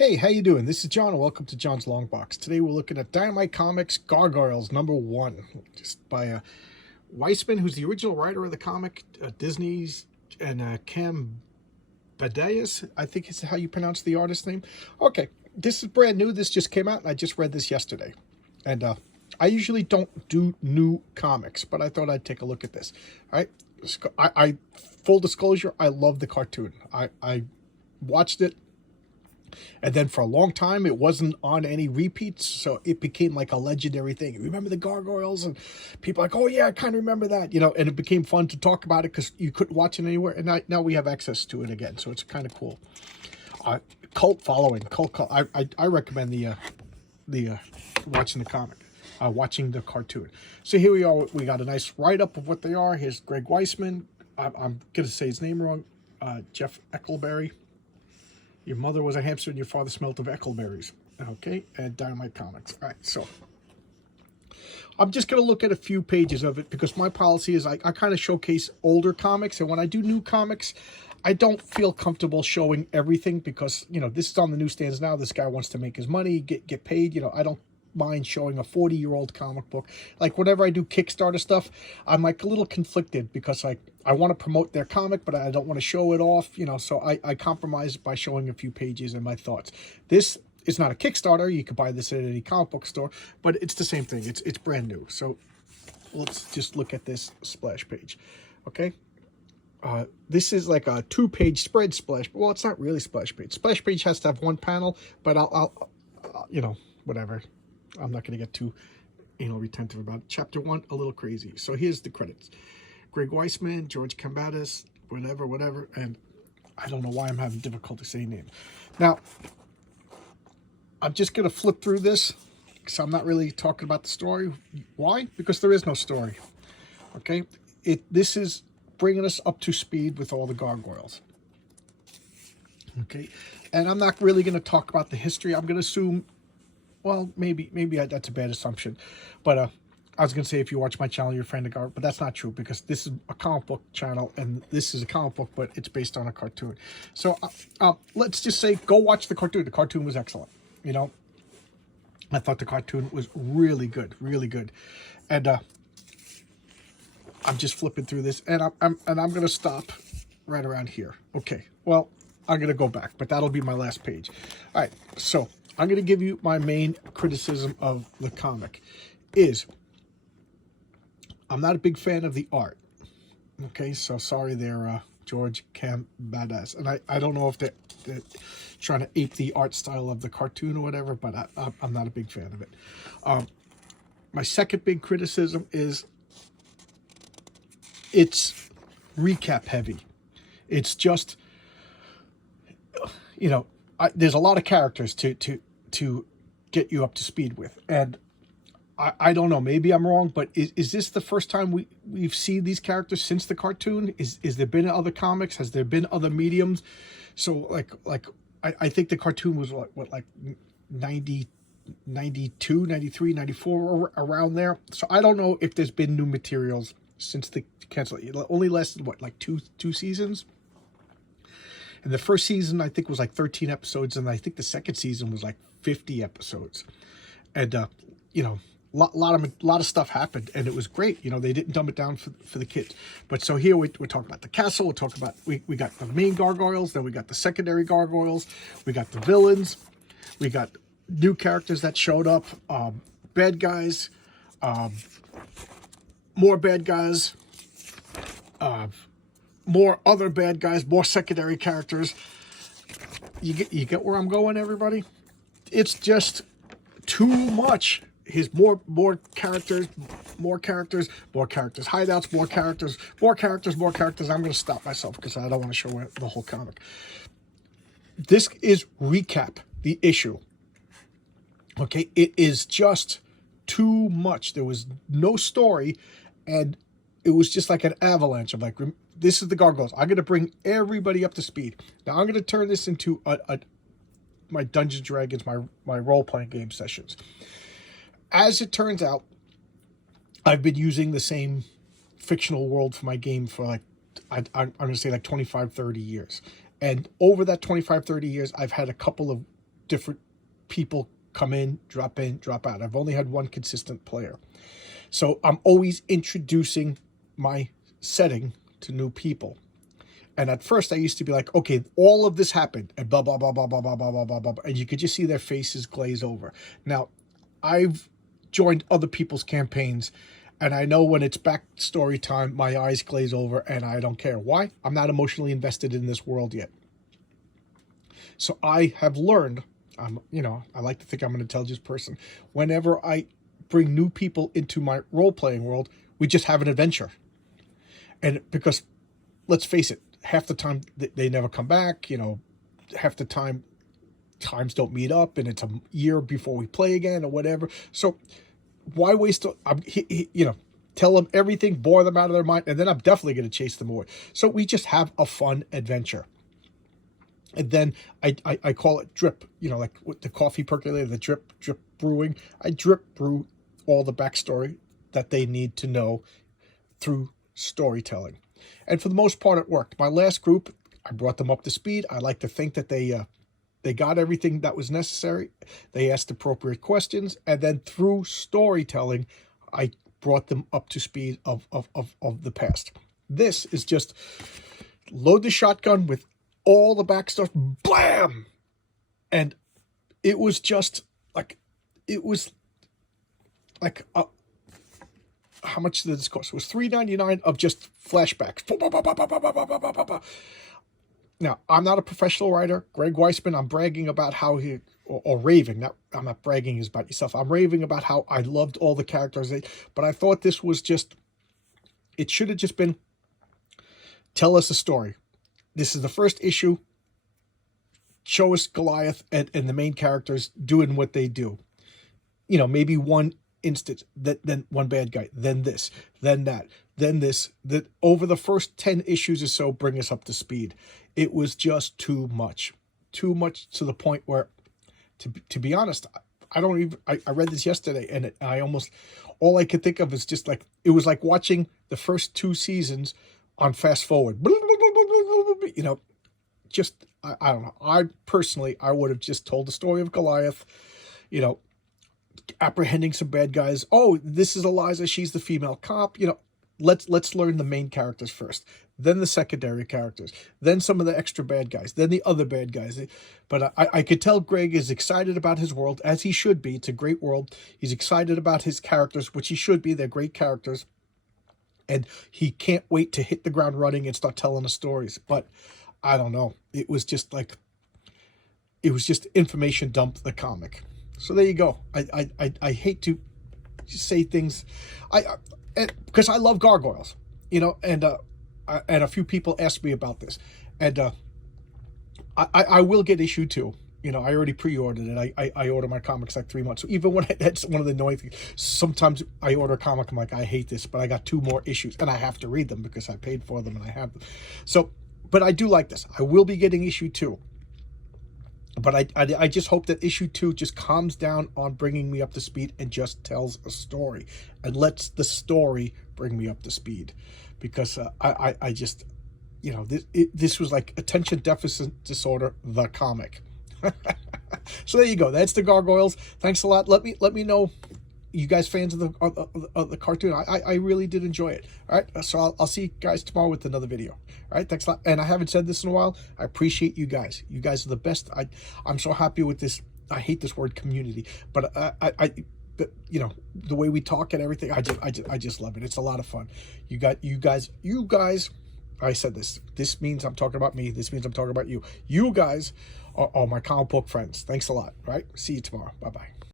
Hey, how you doing? This is John, and welcome to John's Long Box. Today we're looking at Dynamite Comics Gargoyles #1, just by Weisman, who's the original writer of the comic, Disney's, and Cam Badaeus, I think is how you pronounce the artist name. Okay, this is brand new. This just came out, and I just read this yesterday. And I usually don't do new comics, but I thought I'd take a look at this. All right, I full disclosure, I love the cartoon. I watched it. And then for a long time, it wasn't on any repeats, so it became like a legendary thing. Remember the Gargoyles? And people are like, oh yeah, I kind of remember that, and it became fun to talk about it because you couldn't watch it anywhere, and now we have access to it again, so it's kind of cool. Cult following, I recommend the watching the comic, watching the cartoon. So here we are. We got a nice write-up of what they are. Here's Greg Weisman. I'm going to say his name wrong. Jeff Eckelberry. Your mother was a hamster and your father smelt of eckleberries. Okay, and Dynamite Comics. All right, so I'm just going to look at a few pages of it because my policy is I kind of showcase older comics. And when I do new comics, I don't feel comfortable showing everything because, this is on the newsstands now. This guy wants to make his money, get paid. I don't mind showing a 40-year-old comic book. Like whenever I do Kickstarter stuff, I'm like a little conflicted because I want to promote their comic, but I don't want to show it off, so I compromise by showing a few pages and my thoughts. This is not a Kickstarter. You can buy this at any comic book store, but it's the same thing. It's brand new. So let's just look at this splash page. Okay. This is like a 2-page spread splash. Well, it's not really splash page. Splash page has to have one panel, but I'll whatever. I'm not going to get too retentive about it. Chapter 1, a little crazy. So here's the credits. Greg Weisman, George Cambatis, whatever. And I don't know why I'm having difficulty saying names. Now, I'm just going to flip through this because I'm not really talking about the story. Why? Because there is no story. Okay? This is bringing us up to speed with all the gargoyles. Okay? And I'm not really going to talk about the history. I'm going to assume... Well, maybe that's a bad assumption. But I was going to say if you watch my channel, you're a friend of Gargoyle. But that's not true because this is a comic book channel. And this is a comic book, but it's based on a cartoon. So let's just say go watch the cartoon. The cartoon was excellent. I thought the cartoon was really good. Really good. And I'm just flipping through this. And I'm going to stop right around here. Okay. Well, I'm going to go back. But that'll be my last page. All right. So... I'm going to give you my main criticism of the comic is I'm not a big fan of the art. Okay, so sorry there, George Cambadas. And I don't know if they're trying to ape the art style of the cartoon or whatever, but I'm not a big fan of it. My second big criticism is it's recap heavy. It's just, there's a lot of characters to get you up to speed with. And I don't know, maybe I'm wrong, but is this the first time we've seen these characters since the cartoon? Is there been other comics? Has there been other mediums? So I think the cartoon was like 90, 92, 93, 94, around there. So I don't know if there's been new materials since the cancel. It only lasted like two seasons. And the first season, I think, was like 13 episodes, and I think the second season was like 50 episodes. And, lot of stuff happened, and it was great. They didn't dumb it down for the kids. But so here we're talking about the castle. We're talking about, we got the main gargoyles, then we got the secondary gargoyles, we got the villains, we got new characters that showed up, bad guys, more bad guys, more other bad guys, more secondary characters. You get where I'm going, everybody? It's just too much. Here's more characters, hideouts, more characters. I'm going to stop myself because I don't want to show the whole comic. This is recap the issue. Okay, it is just too much. There was no story, and it was just like an avalanche of this is the Gargoyles. I'm going to bring everybody up to speed. Now, I'm going to turn this into my Dungeons & Dragons, my role-playing game sessions. As it turns out, I've been using the same fictional world for my game for I'm going to say 25, 30 years. And over that 25, 30 years, I've had a couple of different people come in, drop out. I've only had one consistent player. So I'm always introducing my setting to new people. And at first I used to be like, okay, all of this happened and blah, blah, blah, blah, blah, blah, blah, blah, blah, blah. And you could just see their faces glaze over. Now, I've joined other people's campaigns, and I know when it's backstory time, my eyes glaze over and I don't care. Why? I'm not emotionally invested in this world yet. So I have learned, I like to think I'm an intelligent person. Whenever I bring new people into my role-playing world, we just have an adventure. And because, let's face it, half the time they never come back, half the time times don't meet up and it's a year before we play again or whatever. So why waste, tell them everything, bore them out of their mind, and then I'm definitely going to chase them away. So we just have a fun adventure. And then I call it drip, like with the coffee percolator, the drip brewing. I drip brew all the backstory that they need to know through storytelling. And for the most part, it worked. My last group, I brought them up to speed. I like to think that they got everything that was necessary. They asked appropriate questions. And then through storytelling, I brought them up to speed of the past. This is just load the shotgun with all the backstory, blam! And it was just like, how much did this cost? It was $3.99 of just flashbacks. Now, I'm not a professional writer. Greg Weisman, I'm bragging about how or raving. I'm not bragging is about yourself. I'm raving about how I loved all the characters. But I thought this was just, it should have just been, tell us a story. This is the first issue. Show us Goliath and the main characters doing what they do. Maybe one instance, then one bad guy, then this, then that, then this. That over the first 10 issues or so, bring us up to speed. It was just too much to the point where, to be honest, I read this yesterday and all I could think of is just like, it was like watching the first 2 seasons on fast forward. I don't know. I personally would have just told the story of Goliath, apprehending some bad guys. Oh, this is Eliza. She's the female cop. Let's learn the main characters first, then the secondary characters, then some of the extra bad guys, then the other bad guys. But I could tell Greg is excited about his world, as he should be. It's a great world. He's excited about his characters, which he should be. They're great characters. And he can't wait to hit the ground running and start telling the stories. But I don't know. It was just information dump, the comic. So there you go. I hate to say things, because I love Gargoyles, and a few people asked me about this, and I will get issue 2. I already pre-ordered it. I order my comics like 3 months. So even when that's one of the annoying things. Sometimes I order a comic, I'm like, I hate this, but I got 2 more issues, and I have to read them because I paid for them and I have them. So, but I do like this. I will be getting issue 2. But I just hope that issue 2 just calms down on bringing me up to speed and just tells a story and lets the story bring me up to speed, because I just, this was like attention deficit disorder, the comic. So there you go. That's the Gargoyles. Thanks a lot. Let me know, you guys fans of the cartoon. I really did enjoy it. All right, so I'll see you guys tomorrow with another video. All right, thanks a lot. And I haven't said this in a while. I appreciate you guys. You guys are the best. I'm so happy with this. I hate this word community, but but the way we talk and everything, I just love it. It's a lot of fun. You guys. I said this. This means I'm talking about me. This means I'm talking about you. You guys are my comic book friends. Thanks a lot. All right, see you tomorrow. Bye bye.